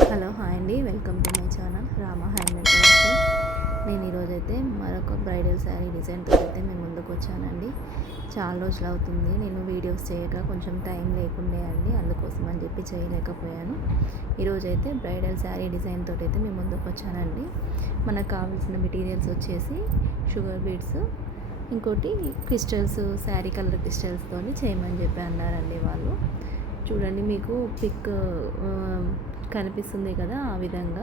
Hello hi అండి, welcome to my channel Rama handmade collection. నేను ఈరోజైతే మరొక బ్రైడల్ శారీ డిజైన్తో అయితే మేము ముందుకు వచ్చానండి. చాలా రోజులు అవుతుంది నేను వీడియోస్ చేయక, కొంచెం టైం లేకుండే అండి, అందుకోసం అని చెప్పి చేయలేకపోయాను. ఈరోజైతే బ్రైడల్ శారీ డిజైన్ తోటి అయితే మేము ముందుకు వచ్చానండి. మనకు కావాల్సిన మెటీరియల్స్ వచ్చేసి షుగర్ బీడ్స్, ఇంకోటి క్రిస్టల్స్, శారీ కలర్ క్రిస్టల్స్తో చేయమని చెప్పి అన్నారండి వాళ్ళు. చూడండి, మీకు పిక్ కనిపిస్తుంది కదా, ఆ విధంగా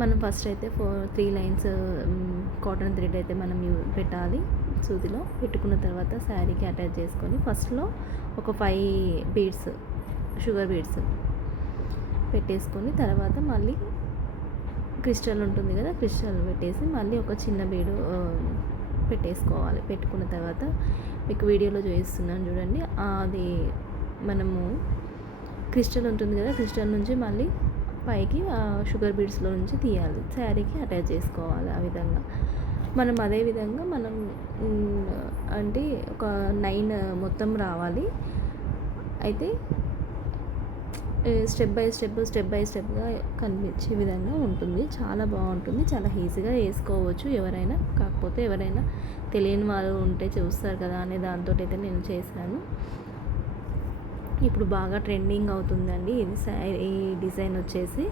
మనం ఫస్ట్ అయితే 3 లైన్స్ కాటన్ థ్రెడ్ అయితే మనం పెట్టాలి. సూదిలో పెట్టుకున్న తర్వాత శారీకి అటాచ్ చేసుకొని ఫస్ట్లో ఒక 5 బీడ్స్, షుగర్ బీడ్స్ పెట్టేసుకొని తర్వాత మళ్ళీ క్రిస్టల్ ఉంటుంది కదా, క్రిస్టల్ పెట్టేసి మళ్ళీ ఒక చిన్న బీడు పెట్టేసుకోవాలి. పెట్టుకున్న తర్వాత మీకు వీడియోలో చూపిస్తున్నాను చూడండి, అది మనము క్రిస్టల్ ఉంటుంది కదా, క్రిస్టల్ నుంచి మళ్ళీ పైకి షుగర్ బీడ్స్లో నుంచి తీయాలి, శారీకి అటాచ్ చేసుకోవాలి. ఆ విధంగా మనం అదే విధంగా మనం అంటే ఒక 9 మొత్తం రావాలి. అయితే స్టెప్ బై స్టెప్గా కనిపించే విధంగా ఉంటుంది. చాలా బాగుంటుంది, చాలా ఈజీగా వేసుకోవచ్చు ఎవరైనా. కాకపోతే ఎవరైనా తెలియని వాళ్ళు ఉంటే చూస్తారు కదా అనే దాంతో అయితే నేను చేశాను. ఇప్పుడు బాగా ట్రెండింగ్ అవుతుందండి ఈ డిజైన్ వచ్చేసి.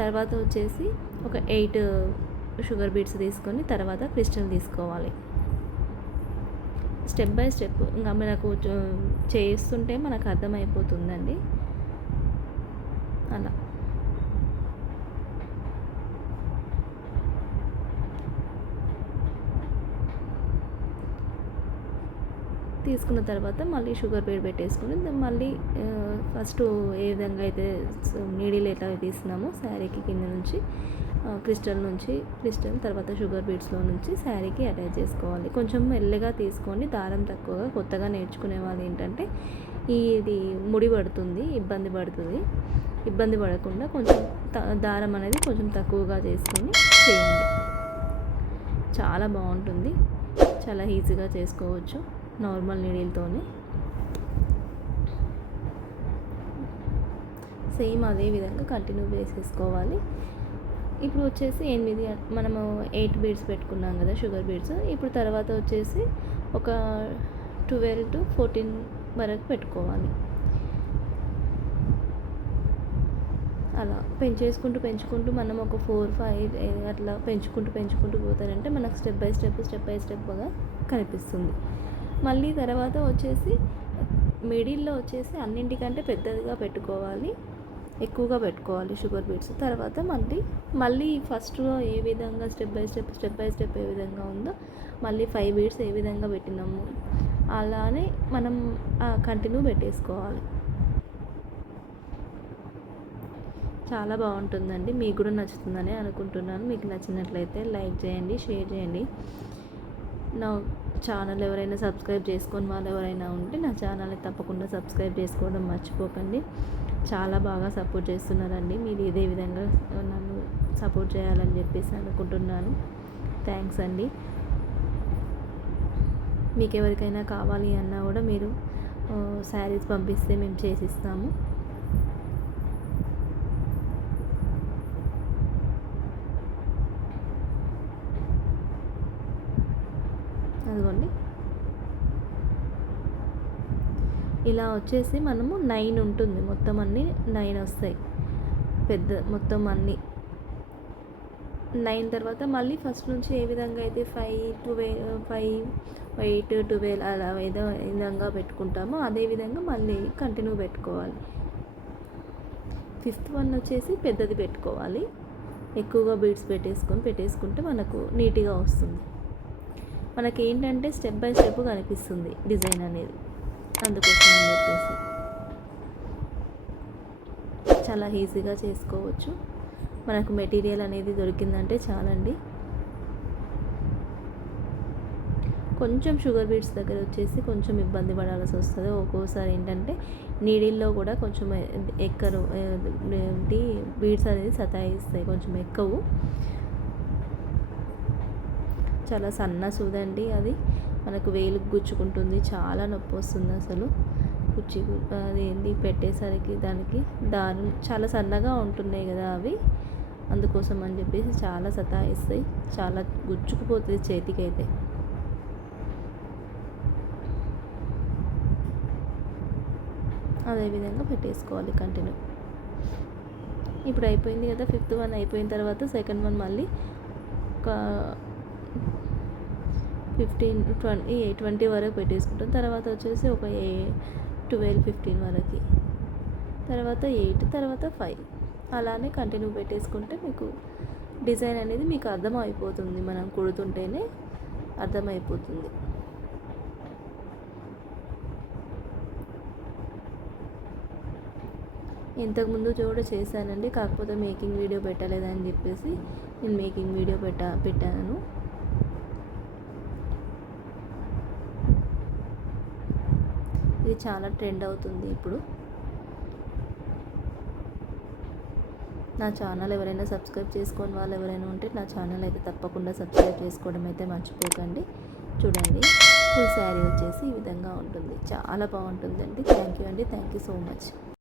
తర్వాత వచ్చేసి ఒక 8 షుగర్ బీడ్స్ తీసుకొని తర్వాత క్రిస్టల్ తీసుకోవాలి. స్టెప్ బై స్టెప్ ఇంకా మనకు చేస్తుంటే మనకు అర్థమైపోతుందండి. అలా తీసుకున్న తర్వాత మళ్ళీ షుగర్ బీడ్ పెట్టేసుకుని మళ్ళీ ఫస్ట్ ఏ విధంగా అయితే నీడిల్ ఎట్లా తీసినామో శారీకి కింద నుంచి క్రిస్టల్ తర్వాత షుగర్ బీడ్స్లో నుంచి శారీకి అటాచ్ చేసుకోవాలి. కొంచెం మెల్లగా తీసుకొని, దారం తక్కువగా. కొత్తగా నేర్చుకునే వాళ్ళు ఏంటంటే ఇది ముడి పడుతుంది, ఇబ్బంది పడకుండా కొంచెం దారం అనేది కొంచెం తక్కువగా చేసుకొని చేయండి. చాలా బాగుంటుంది, చాలా ఈజీగా చేసుకోవచ్చు నార్మల్ నీడిల్తోనే. సేమ్ అదే విధంగా కంటిన్యూ చేసేసుకోవాలి. ఇప్పుడు వచ్చేసి 8 మనము 8 బీడ్స్ పెట్టుకున్నాం కదా షుగర్ బీడ్స్. ఇప్పుడు తర్వాత వచ్చేసి ఒక 12 to 14 వరకు పెట్టుకోవాలి. అలా పెంచుకుంటూ మనం ఒక 4-5 అట్లా పెంచుకుంటూ పోతారంటే మనకు స్టెప్ బై స్టెప్గా కనిపిస్తుంది. మళ్ళీ తర్వాత వచ్చేసి మిడిల్లో వచ్చేసి అన్నింటికంటే పెద్దదిగా పెట్టుకోవాలి, ఎక్కువగా పెట్టుకోవాలి షుగర్ బీడ్స్. తర్వాత మళ్ళీ ఫస్ట్లో ఏ విధంగా స్టెప్ బై స్టెప్ ఏ విధంగా ఉందో మళ్ళీ 5 బీడ్స్ ఏ విధంగా పెట్టినాము అలానే మనం కంటిన్యూ పెట్టేసుకోవాలి. చాలా బాగుంటుందండి, మీకు కూడా నచ్చుతుందని అనుకుంటున్నాను. మీకు నచ్చినట్లయితే లైక్ చేయండి, షేర్ చేయండి. నా ఛానల్ ఎవరైనా సబ్స్క్రైబ్ చేసుకొని వాళ్ళు ఎవరైనా ఉంటే నా ఛానల్ని తప్పకుండా సబ్స్క్రైబ్ చేసుకోవడం మర్చిపోకండి. చాలా బాగా సపోర్ట్ చేస్తున్నారండి, మీరు ఇదే విధంగా నన్ను సపోర్ట్ చేయాలని చెప్పేసి అనుకుంటున్నాను. థ్యాంక్స్ అండి. మీకు ఎవరికైనా కావాలి అన్నా కూడా మీరు శారీస్ పంపిస్తే మేము చేసిస్తాము. అదిగోండి, ఇలా వచ్చేసి మనము 9 ఉంటుంది, మొత్తం అన్నీ 9 వస్తాయి మొత్తం అన్నీ 9 తర్వాత మళ్ళీ ఫస్ట్ నుంచి ఏ విధంగా అయితే 5, 8, 12 అలా ఏదో విధంగా పెట్టుకుంటామో అదే విధంగా మళ్ళీ కంటిన్యూ పెట్టుకోవాలి. 5th వన్ వచ్చేసి పెద్దది పెట్టుకోవాలి, ఎక్కువగా బీడ్స్ పెట్టేసుకుంటే మనకు నీట్గా వస్తుంది. మనకి ఏంటంటే స్టెప్ బై స్టెప్ కనిపిస్తుంది డిజైన్ అనేది, అందుకోసం అని చెప్పేసి చాలా ఈజీగా చేసుకోవచ్చు. మనకు మెటీరియల్ అనేది దొరికిందంటే చాలండి. కొంచెం షుగర్ బీడ్స్ దగ్గర వచ్చేసి కొంచెం ఇబ్బంది పడాల్సి వస్తుంది. ఒక్కోసారి ఏంటంటే నీడిల్లో కూడా కొంచెం బీడ్స్ అనేది సతాయిస్తాయి, కొంచెం ఎక్కువ. చాలా సన్న సూదండి అది, మనకు వేలుకు గుచ్చుకుంటుంది, చాలా నొప్పి వస్తుంది అసలు. అదేంటి పెట్టేసరికి దానికి దారం చాలా సన్నగా ఉంటున్నాయి కదా అవి, అందుకోసం అని చెప్పేసి చాలా సతాయిస్తాయి, చాలా గుచ్చుకుపోతుంది చేతికైతే. అదేవిధంగా పెట్టేసుకోవాలి కంటిన్యూ. ఇప్పుడు అయిపోయింది కదా, ఫిఫ్త్ వన్ అయిపోయిన తర్వాత సెకండ్ వన్ మళ్ళీ ఒక 20 వరకు పెట్టేసుకుంటాం. తర్వాత వచ్చేసి ఒక 12-15 వరకు, తర్వాత 8, తర్వాత 5, అలానే కంటిన్యూ పెట్టేసుకుంటే మీకు డిజైన్ అనేది మీకు అర్థమైపోతుంది, మనం కుడుతుంటేనే అర్థమైపోతుంది. ఇంతకుముందు కూడా చేశానండి, కాకపోతే మేకింగ్ వీడియో పెట్టలేదని చెప్పేసి నేను మేకింగ్ వీడియో పెట్టాను. ఇది చాలా ట్రెండ్ అవుతుంది ఇప్పుడు. నా ఛానల్ ఎవరైనా సబ్స్క్రైబ్ చేసుకొని వాళ్ళు ఎవరైనా ఉంటే నా ఛానల్ అయితే తప్పకుండా సబ్స్క్రైబ్ చేసుకోవడం అయితే మర్చిపోకండి. చూడండి, ఫుల్ శారీ వచ్చేసి ఈ విధంగా ఉంటుంది, చాలా బాగుంటుందండి. థ్యాంక్ యూ అండి, థ్యాంక్ యూ సో మచ్.